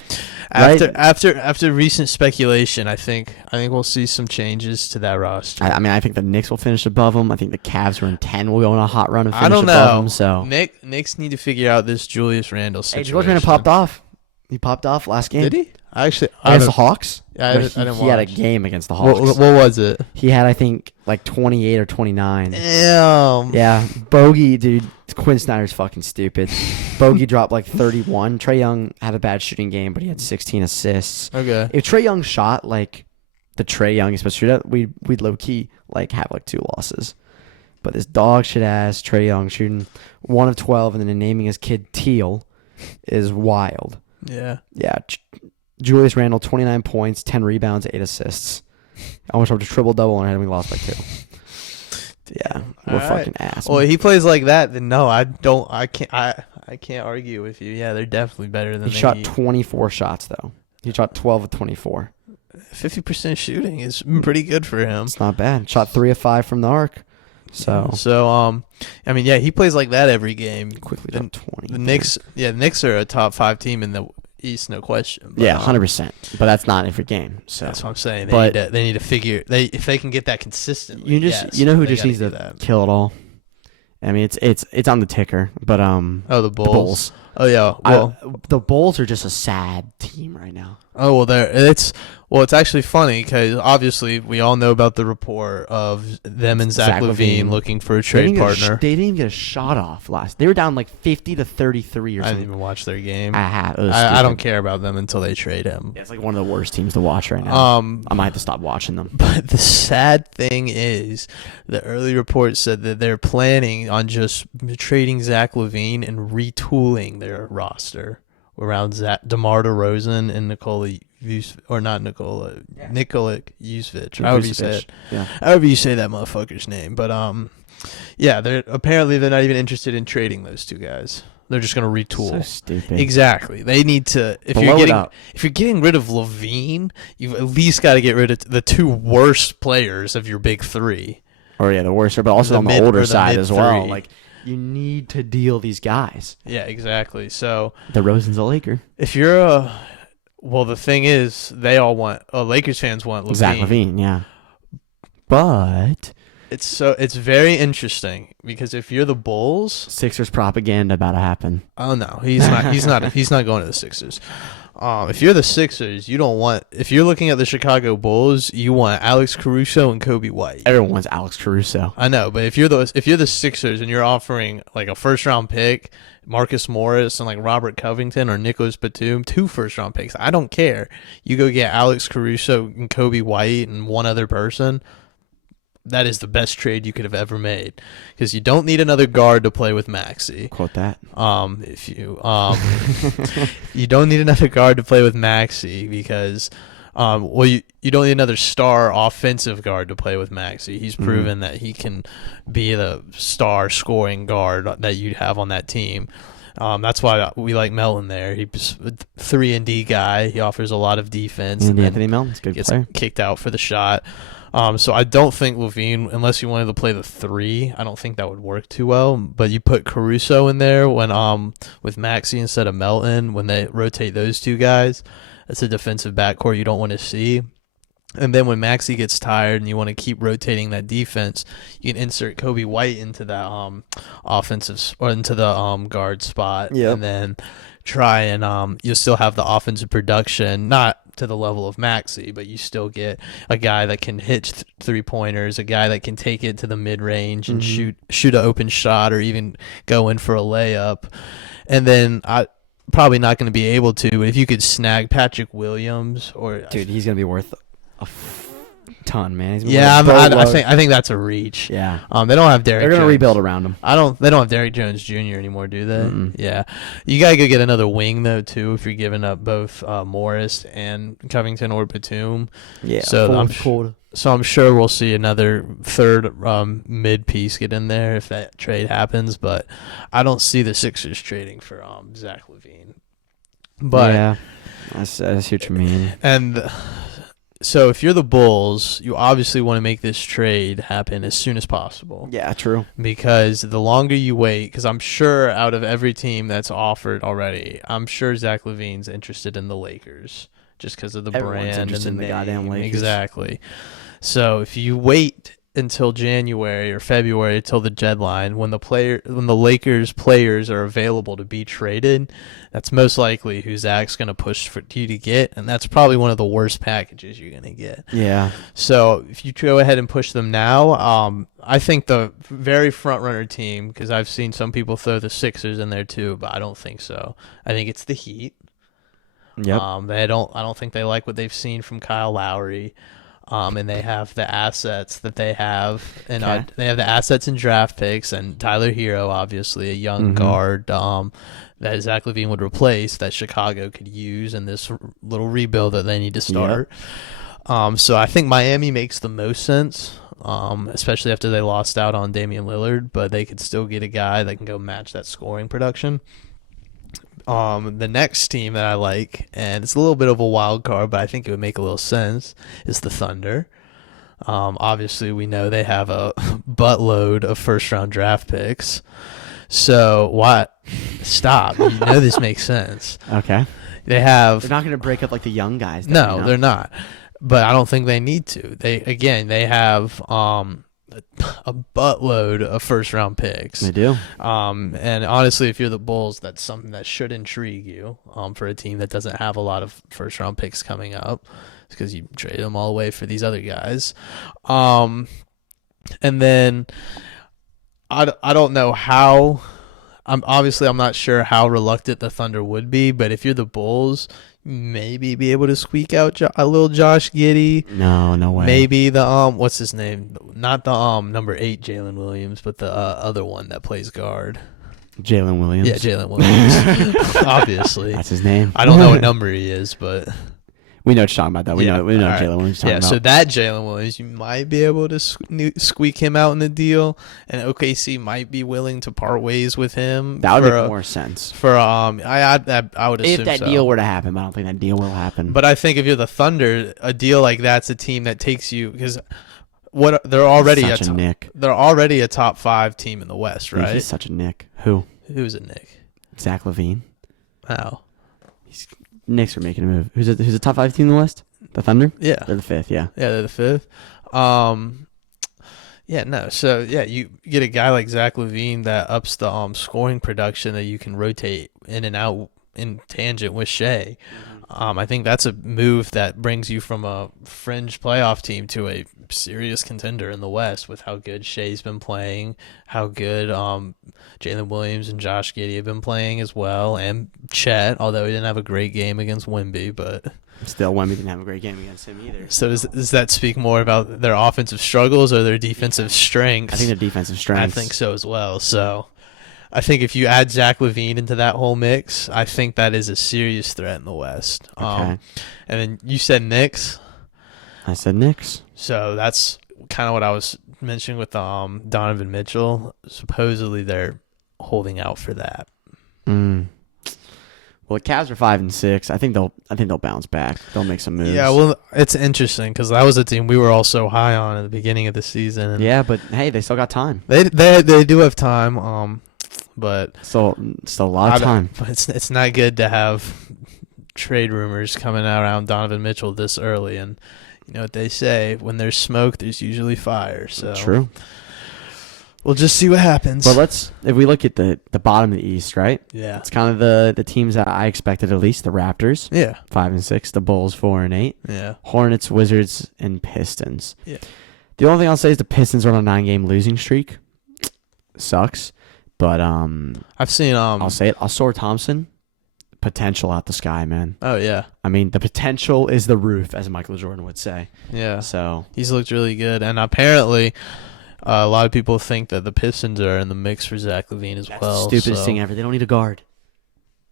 Right? after recent speculation, I think we'll see some changes to that roster. I mean, I think the Knicks will finish above them. I think the Cavs are in 10. Will go on a hot run and finish I don't above know. them. So Knicks need to figure out this Julius Randle situation. Julius Randle popped off. He popped off last game. Did he? Against the Hawks? Yeah, I didn't watch. He had a game against the Hawks. What was it? He had, I think, like 28 or 29. Damn. Yeah. Bogey, dude. Quinn Snyder's fucking stupid. Bogey dropped like 31. Trae Young had a bad shooting game, but he had 16 assists. Okay. If Trae Young shot like the Trae Young is supposed to shoot at, we'd low-key like have like 2 losses. But this dog shit ass Trae Young shooting 1 of 12 and then naming his kid Teal is wild. Yeah. Yeah. Julius Randle, 29 points, 10 rebounds, 8 assists. Almost up to triple-double, and we lost by 2. Yeah, we're fucking ass. Well, he plays like that, then no, I can't argue with you. Yeah, they're definitely better than he shot 24 shots, though. He shot 12 of 24. 50% shooting is pretty good for him. It's not bad. Shot 3 of 5 from the arc. So I mean, yeah, he plays like that every game. Quickly dropped 20. The Knicks are a top 5 team in the East, no question. But, 100%. But that's not every game. So that's what I'm saying. They need to figure if they can get that consistently. You know who just needs to kill it all. I mean, it's on the ticker, but the Bulls. Oh yeah, the Bulls are just a sad team right now. Oh well, it's actually funny because obviously we all know about the report of them and Zach Lavine looking for a trade partner. They didn't even get a shot off last. They were down like 50-33 or something. I didn't even watch their game. I don't care about them until they trade him. Yeah, it's like one of the worst teams to watch right now. I might have to stop watching them. But the sad thing is, the early report said that they're planning on just trading Zach Lavine and retooling their roster around DeMar DeRozan and Nikola Vucevic, however you say it. Yeah. However you say that motherfucker's name. But yeah, they're not even interested in trading those 2 guys. They're just gonna retool. So stupid. Exactly. They need to. If you're getting rid of Lavine, you've at least got to get rid of the 2 worst players of your big 3. Or the worst, but also on the older side as well. Like, you need to deal these guys. Yeah, exactly. So DeRozan's a Laker. If you're the thing is, they all want. Lakers fans want Lavine. Zach Lavine, yeah. But it's very interesting because if you're the Bulls, Sixers propaganda about to happen. Oh no, he's not. He's not going to the Sixers. If you're the Sixers, you don't want. If you're looking at the Chicago Bulls, you want Alex Caruso and Kobe White. Everyone wants Alex Caruso. I know, but if you're the Sixers and you're offering like a 1st-round pick, Marcus Morris and like Robert Covington or Nicholas Batum, 2 1st-round picks, I don't care. You go get Alex Caruso and Kobe White and one other person. That is the best trade you could have ever made because you don't need another guard to play with Maxey. Quote that. If you you don't need another guard to play with Maxey because you don't need another star offensive guard to play with Maxey. He's proven that he can be the star scoring guard that you have on that team. That's why we like Melton there. He's a 3-and-D guy. He offers a lot of defense. And Anthony Melton's a good gets player. Kicked out for the shot. So I don't think Lavine, unless you wanted to play the 3, I don't think that would work too well. But you put Caruso in there when with Maxey instead of Melton when they rotate those 2 guys. That's a defensive backcourt you don't want to see. And then when Maxey gets tired and you want to keep rotating that defense, you can insert Kobe White into that offensive or into the guard spot, and then try and you'll still have the offensive production, not to the level of Maxey, but you still get a guy that can hit 3-pointers, a guy that can take it to the mid range and shoot an open shot or even go in for a layup. And then probably not going to be able to, but if you could snag Patrick Williams or dude, he's going to be worth ton, man. Yeah, I think that's a reach. Yeah. They don't have Derrick. They're gonna rebuild around him. They don't have Derrick Jones Jr. anymore, do they? Mm-mm. Yeah. You gotta go get another wing though too if you're giving up both Morris and Covington or Batum. Yeah. So I'm sure we'll see another third mid piece get in there if that trade happens, but I don't see the Sixers trading for Zach Lavine. But yeah, I see what you mean. And so if you're the Bulls, you obviously want to make this trade happen as soon as possible. Yeah, true. Because the longer you wait, because I'm sure out of every team that's offered already, I'm sure Zach Lavine's interested in the Lakers just because of the Everyone's brand and the in goddamn Lakers. Exactly. So if you wait until January or February till the deadline when the Lakers players are available to be traded, that's most likely who Zach's going to push for you to get, and that's probably one of the worst packages you're going to get. Yeah. So if you go ahead and push them now, I think the very front runner team, because I've seen some people throw the Sixers in there too, but I don't think so. I think it's the Heat. Yep. I don't think they like what they've seen from Kyle Lowry. And they have the assets that they have, and they have the assets and draft picks, and Tyler Hero, obviously a young guard that Zach Lavine would replace, that Chicago could use in this little rebuild that they need to start. Yep. So I think Miami makes the most sense, especially after they lost out on Damian Lillard, but they could still get a guy that can go match that scoring production. The next team that I like, and it's a little bit of a wild card, but I think it would make a little sense, is the Thunder. Obviously, we know they have a buttload of first-round draft picks. So what? Stop. You know this makes sense. Okay. They're not going to break up like the young guys. No, they're not. But I don't think they need to. They have a buttload of first-round picks. They do. And honestly, if you're the Bulls, that's something that should intrigue you for a team that doesn't have a lot of first-round picks coming up, because you trade them all away for these other guys. And then I don't know how. I'm not sure how reluctant the Thunder would be, but if you're the Bulls, maybe be able to squeak out a little Josh Giddey. No way. Maybe the what's his name? Not the number 8 Jalen Williams, but the other one that plays guard. Jalen Williams. Yeah, Jalen Williams. Obviously, that's his name. I don't know what number he is, but we know what you're talking about. That we know right. Jalen Williams. Yeah, so that Jalen Williams, you might be able to squeak him out in the deal, and OKC might be willing to part ways with him. That would make more sense. I would assume if that deal were to happen, but I don't think that deal will happen. But I think if you're the Thunder, a deal like that's a team that takes you, because they're already They're already a top 5 team in the West, right? He's such a Nick. Who's a Nick? Zach Lavine. How? Knicks are making a move. Who's the top 5 team in the West? The Thunder? Yeah. They're the 5th, yeah. Yeah, they're the 5th. So you get a guy like Zach Lavine that ups the scoring production that you can rotate in and out in tangent with Shea. I think that's a move that brings you from a fringe playoff team to a serious contender in the West, with how good Shea's been playing, how good Jalen Williams and Josh Giddey have been playing as well, and Chet, although he didn't have a great game against Wemby, but still Wemby didn't have a great game against him either. So does that speak more about their offensive struggles or their defensive strengths? I think their defensive strengths. I think so as well. So I think if you add Zach Lavine into that whole mix, I think that is a serious threat in the West. Okay. And then you said Knicks. I said Knicks. So that's kind of what I was mentioning with Donovan Mitchell. Supposedly they're holding out for that. Well, the Cavs are 5 and 6. I think they'll bounce back. They'll make some moves. Yeah, well, it's interesting because that was a team we were all so high on at the beginning of the season. And yeah, but hey, they still got time. They do have time. But still a lot of time. But it's not good to have trade rumors coming out around Donovan Mitchell this early, and you know what they say: when there's smoke, there's usually fire. So true. We'll just see what happens. But if we look at the bottom of the East, right? Yeah. It's kind of the teams that I expected at least. The Raptors. Yeah. 5 and 6. The Bulls 4 and 8. Yeah. Hornets, Wizards, and Pistons. Yeah. The only thing I'll say is the Pistons are on a 9-game losing streak. Sucks. But I've seen I'll say it. Ausar Thompson potential out the sky, man. Oh, yeah. I mean, the potential is the roof, as Michael Jordan would say. Yeah. So he's looked really good. And apparently, a lot of people think that the Pistons are in the mix for Zach Lavine as well. That's the stupidest thing ever. They don't need a guard.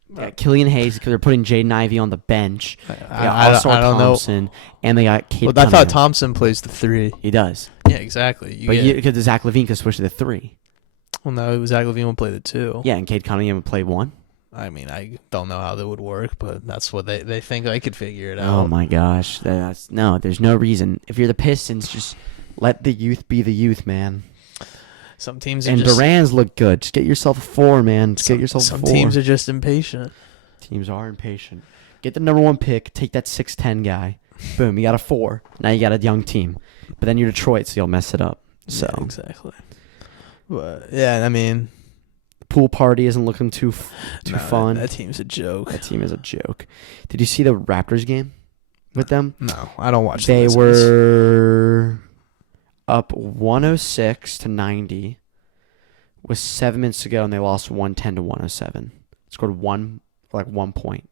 They got Killian Hayes because they're putting Jaden Ivey on the bench. I don't Thompson, know. And they got Cade Well, I thought Thompson plays the 3. He does. Yeah, exactly. Because Zach Lavine could switch to the 3. Well, no, Zach Lavine will play the 2. Yeah, and Cade Cunningham would play 1. I mean, I don't know how that would work, but that's what they think I could figure it out. Oh, my gosh. There's no reason. If you're the Pistons, just let the youth be the youth, man. Some teams Duran's look good. Just get yourself a 4, man. Get yourself a 4. Some teams are just impatient. Teams are impatient. Get the number 1 pick. Take that 6'10" guy. Boom, you got a 4. Now you got a young team. But then you're Detroit, so you'll mess it up. So yeah, exactly. But yeah, I mean, the pool party isn't looking too fun. That team's a joke. That team is a joke. Did you see the Raptors game with them? No, I don't watch. They were up 106-90 with 7 minutes to go, and they lost 110-107. Scored 1 point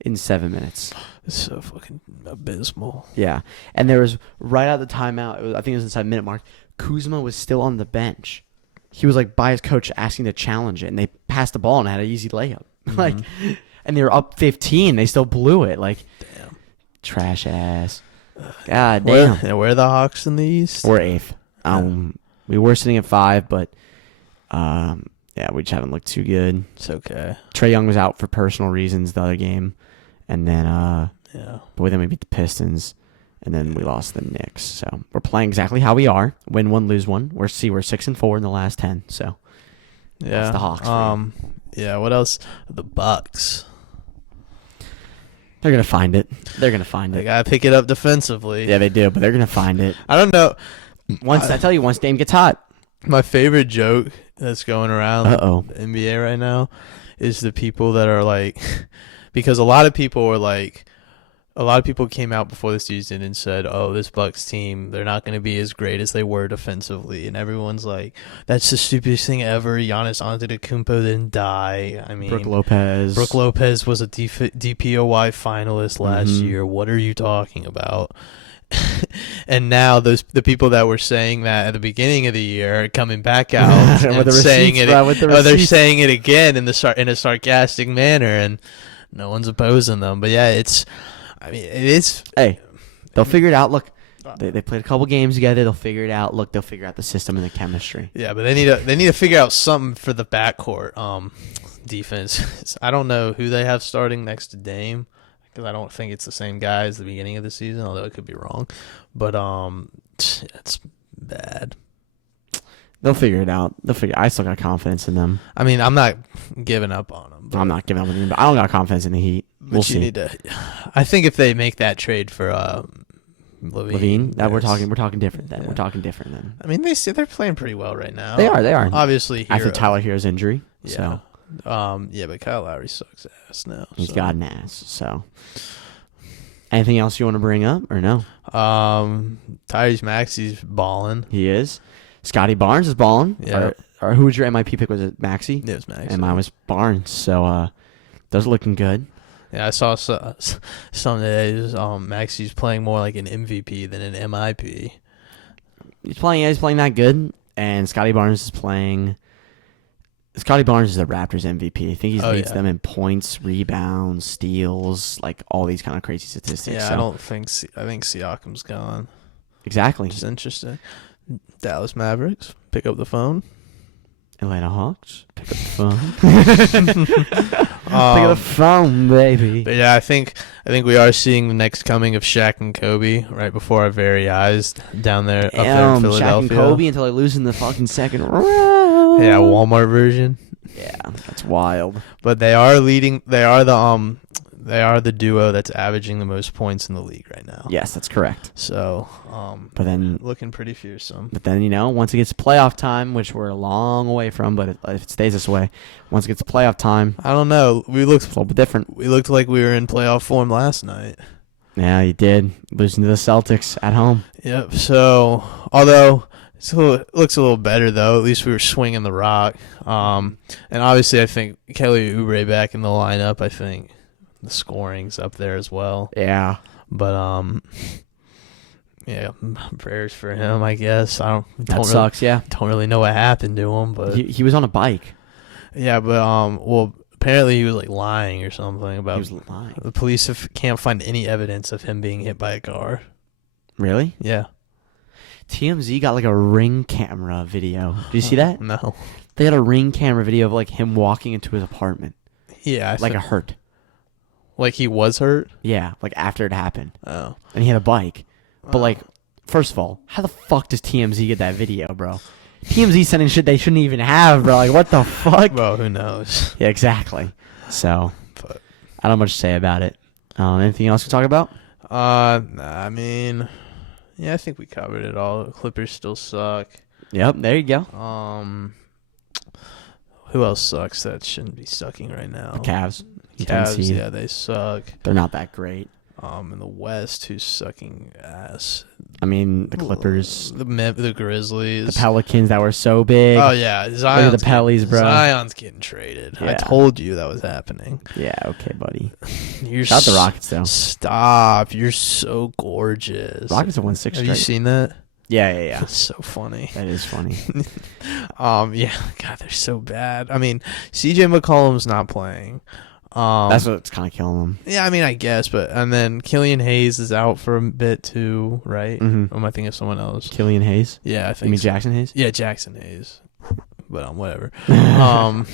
in 7 minutes. It's so fucking abysmal. Yeah, and there was right out of the timeout. I think it was inside minute mark. Kuzma was still on the bench. He was like by his coach asking to challenge it, and they passed the ball and had an easy layup. Mm-hmm. And they were up 15. They still blew it. Damn, trash ass. God damn. Where are the Hawks in the East? We're 8th. We were sitting at 5, but yeah, we just haven't looked too good. It's okay. Trae Young was out for personal reasons the other game, and then but then we beat the Pistons, and then we lost the Knicks. So we're playing exactly how we are: win 1, lose 1. We're 6-4 in the last 10. So yeah, that's the Hawks. Yeah. What else? The Bucks. They're gonna find it. They gotta pick it up defensively. Yeah, they do, but they're gonna find it. I don't know. Once Dame gets hot. My favorite joke that's going around the NBA right now is the people that are like, because a lot of people came out before the season and said, oh, this Bucks team, they're not going to be as great as they were defensively. And everyone's like, that's the stupidest thing ever. Giannis Antetokounmpo didn't die. I mean, Brook Lopez was a DPOY finalist last year. What are you talking about? And now the people that were saying that at the beginning of the year are coming back out and saying it. They're saying it again in a sarcastic manner, and no one's opposing them. But yeah, it is. Hey, they'll figure it out. Look, they played a couple games together. They'll figure it out. Look, they'll figure out the system and the chemistry. Yeah, but they need to figure out something for the backcourt defense. I don't know who they have starting next to Dame, because I don't think it's the same guy as the beginning of the season, although it could be wrong. But it's bad. They'll figure it out. I still got confidence in them. I mean, I'm not giving up on them. I'm not giving up on them, but I don't got confidence in the Heat. We'll see. I think if they make that trade for Lavine, we're talking different then. Yeah. We're talking different then. I mean, they're playing pretty well right now. They are. Obviously, after Tyler Hero's injury. Yeah. So. Yeah, but Kyle Lowry sucks ass now. He's got an ass. So, anything else you want to bring up or no? Tyrese Maxey's balling. He is. Scotty Barnes is balling. Yeah. Or who was your MIP pick? Was it Maxey? It was Maxey. And mine was Barnes. So, those are looking good. Yeah, I saw some days. Maxey's playing more like an MVP than an MIP. He's playing that good, and Scotty Barnes is playing. Scotty Barnes is the Raptors MVP. I think he leads them in points, rebounds, steals, like all these kind of crazy statistics. Yeah, so. I think Siakam's gone. Exactly. Which is interesting. Dallas Mavericks, pick up the phone. Atlanta Hawks, pick up the phone. Pick up the phone, baby. But yeah, I think we are seeing the next coming of Shaq and Kobe right before our very eyes down there up there in Philadelphia. Shaq and Kobe until they lose in the fucking second round. Yeah, Walmart version. Yeah, that's wild. But they are leading. They are the duo that's averaging the most points in the league right now. Yes, that's correct. So, but then looking pretty fearsome. But then once it gets to playoff time, which we're a long way from, but if it stays this way, once it gets to playoff time, I don't know. We looked a little bit different. We looked like we were in playoff form last night. Yeah, you did, losing to the Celtics at home. Yep. So, although So it looks a little better though. At least we were swinging the rock. And obviously, I think Kelly Oubre back in the lineup. I think the scoring's up there as well. Yeah, but yeah, prayers for him. I guess that sucks. Yeah, don't really know what happened to him, but he was on a bike. Yeah, but well, apparently he was like lying or something about. He was lying. The police can't find any evidence of him being hit by a car. Really? Yeah. TMZ got like a Ring camera video. Did you see that? No. They had a Ring camera video of like him walking into his apartment. Yeah. Like a hurt. Like he was hurt? Yeah, like after it happened. Oh. And he had a bike. But like, first of all, how the fuck does TMZ get that video, bro? TMZ sending shit they shouldn't even have, bro. Like, what the fuck? Bro, who knows? Yeah, exactly. So, but I don't have much to say about it. Anything else to talk about? I mean, yeah, I think we covered it all. The Clippers still suck. Yep, there you go. Who else sucks that shouldn't be sucking right now? The Cavs. Cavs, yeah, they suck. They're not that great. In the West, who's sucking ass? I mean, the Clippers, the Grizzlies, the Pelicans that were so big. Oh yeah, Zion's the Pellies, bro. Zion's getting traded. Yeah. I told you that was happening. Yeah, okay, buddy. Shout out the Rockets though. Stop! You're so gorgeous. Rockets have won 6 straight. Have you seen that? Yeah. It's so funny. That is funny. Yeah. God, they're so bad. I mean, CJ McCollum's not playing. That's what's kind of killing them. Yeah, I mean, I guess, and then Killian Hayes is out for a bit too, right? Mm-hmm. Or am I thinking of someone else? Killian Hayes? Yeah, I think. You mean so. Jackson Hayes? Yeah, Jackson Hayes. But whatever. But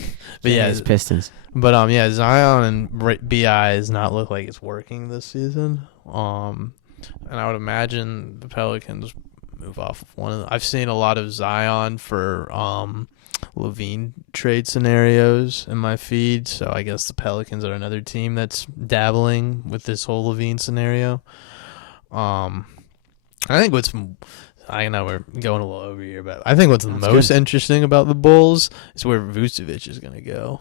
yeah, Pistons. But yeah, Zion and BI does not look like it's working this season. And I would imagine the Pelicans move off of one of them. I've seen a lot of Zion for Lavine trade scenarios in my feed, so I guess the Pelicans are another team that's dabbling with this whole Lavine scenario. I think I know we're going a little over here, but I think what's the most interesting about the Bulls is where Vucevic is going to go.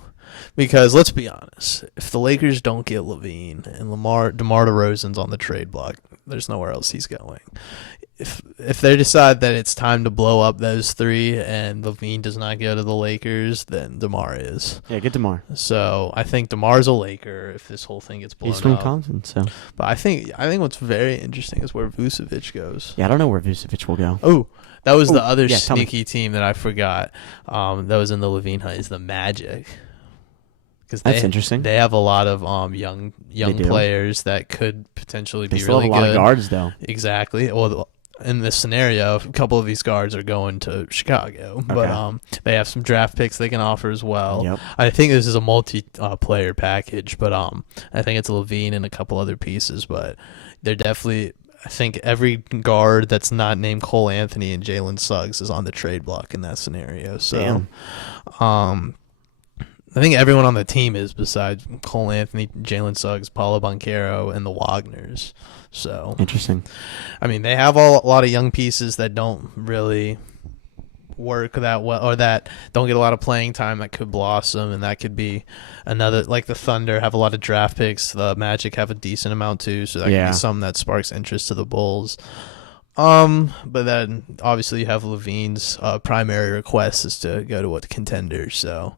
Because let's be honest, if the Lakers don't get Lavine and DeMar DeRozan's on the trade block, there's nowhere else he's going. If they decide that it's time to blow up those three and Lavine does not go to the Lakers, then DeMar is. Yeah, get DeMar. So I think DeMar's a Laker if this whole thing gets blown up. He's from Compton, so. But I think what's very interesting is where Vucevic goes. Yeah, I don't know where Vucevic will go. Oh, that was the other sneaky team that I forgot. That was in the Lavine High is the Magic. That's interesting. They have a lot of young players that could potentially be really good. They still have a lot of guards, though. Exactly. Well, in this scenario, a couple of these guards are going to Chicago, but they have some draft picks they can offer as well. Yep. I think this is a multi-player package, but I think it's Lavine and a couple other pieces, but they're definitely. I think every guard that's not named Cole Anthony and Jalen Suggs is on the trade block in that scenario. So, I think everyone on the team is besides Cole Anthony, Jalen Suggs, Paulo Banchero, and the Wagners. So interesting. I mean, they have a lot of young pieces that don't really work that well, or that don't get a lot of playing time that could blossom, and that could be another. Like the Thunder have a lot of draft picks. The Magic have a decent amount too, so that could be something that sparks interest to the Bulls. But then obviously you have Lavine's primary request is to go to a contender, so.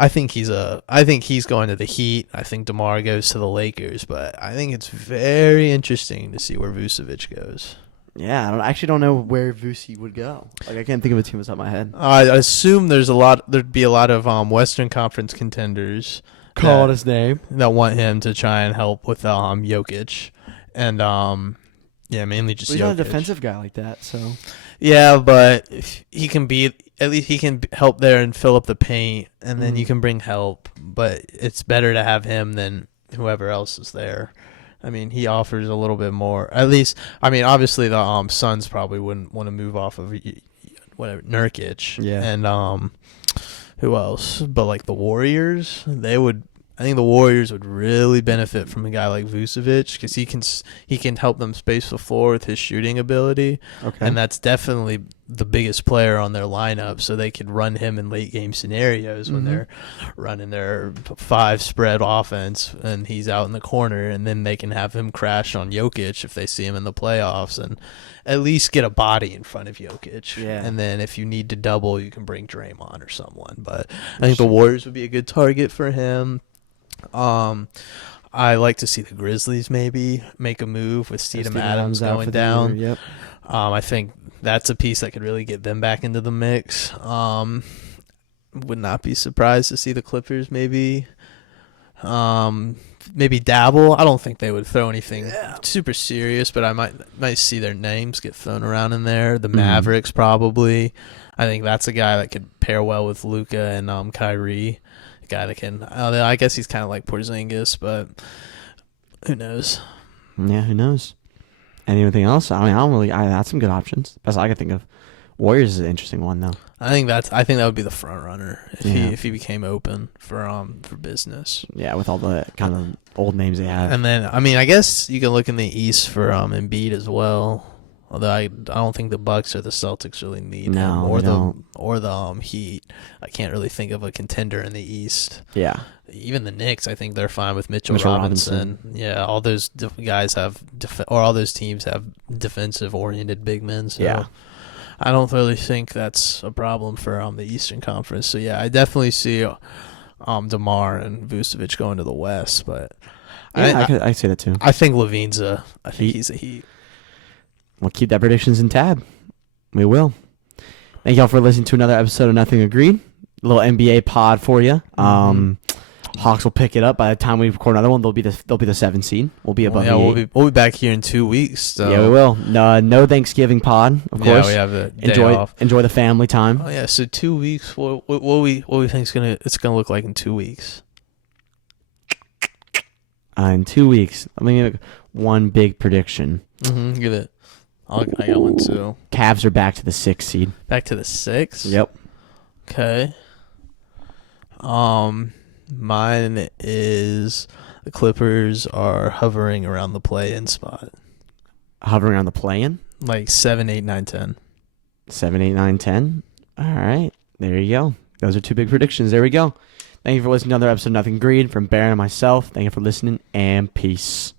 I think he's going to the Heat. I think DeMar goes to the Lakers, but I think it's very interesting to see where Vucevic goes. Yeah, I actually don't know where Vuce would go. Like I can't think of a team that's on my head. I assume there'd be a lot of Western Conference contenders. Call his name. That want him to try and help with Jokic, and mainly just. He's Jokic. not a defensive guy like that, so. Yeah, but he can be. At least he can help there and fill up the paint, and then you can bring help. But it's better to have him than whoever else is there. I mean, he offers a little bit more. At least, I mean, obviously the Suns probably wouldn't want to move off of whatever Nurkic. Yeah. And who else? But like the Warriors, they would I think the Warriors would really benefit from a guy like Vucevic because he can help them space the floor with his shooting ability. Okay. And that's definitely the biggest player on their lineup, so they could run him in late game scenarios when they're running their 5 spread offense and he's out in the corner, and then they can have him crash on Jokic if they see him in the playoffs and at least get a body in front of Jokic. Yeah. And then if you need to double, you can bring Draymond or someone. But I think the Warriors would be a good target for him. I like to see the Grizzlies maybe make a move with Steven Adams going down. Yep. I think that's a piece that could really get them back into the mix. Would not be surprised to see the Clippers maybe dabble. I don't think they would throw anything super serious, but I might see their names get thrown around in there. The Mavericks probably. I think that's a guy that could pair well with Luka and Kyrie. A guy that can. I guess he's kind of like Porzingis, but who knows? Yeah, who knows? Anything else? I mean, that's some good options. Best I could think of. Warriors is an interesting one though. I think that would be the front runner if he became open for business. Yeah, with all the kind of old names they have. And then I guess you can look in the East for Embiid as well. Although I don't think the Bucks or the Celtics really need him, or the Heat. I can't really think of a contender in the East. Yeah. Even the Knicks, I think they're fine with Mitchell Robinson. Yeah, all those guys all those teams have defensive-oriented big men. So yeah. I don't really think that's a problem for the Eastern Conference. So yeah, I definitely see DeMar and Vucevic going to the West. But I say that too. I think Lavine's he's a Heat. We'll keep that predictions in tab. We will. Thank y'all for listening to another episode of Nothing Agreed. A little NBA pod for you. Hawks will pick it up by the time we record another one. They'll be the 7th seed. We'll be above. We'll be back here in 2 weeks. So. Yeah, we will. No Thanksgiving pod, of course. Yeah, we have a day off. Enjoy the family time. Oh yeah, so 2 weeks. What we think it's gonna look like in 2 weeks? In 2 weeks, I'm gonna make one big prediction. Give it. I got one too. Cavs are back to the 6th seed. Back to the 6th? Yep. Okay. Mine is the Clippers are hovering around the play-in spot. Hovering around the play-in? Like 7, 8, 9, 10. 7, 8, 9, 10. All right. There you go. Those are 2 big predictions. There we go. Thank you for listening to another episode of Nothing Agreed from Baron and myself. Thank you for listening, and peace.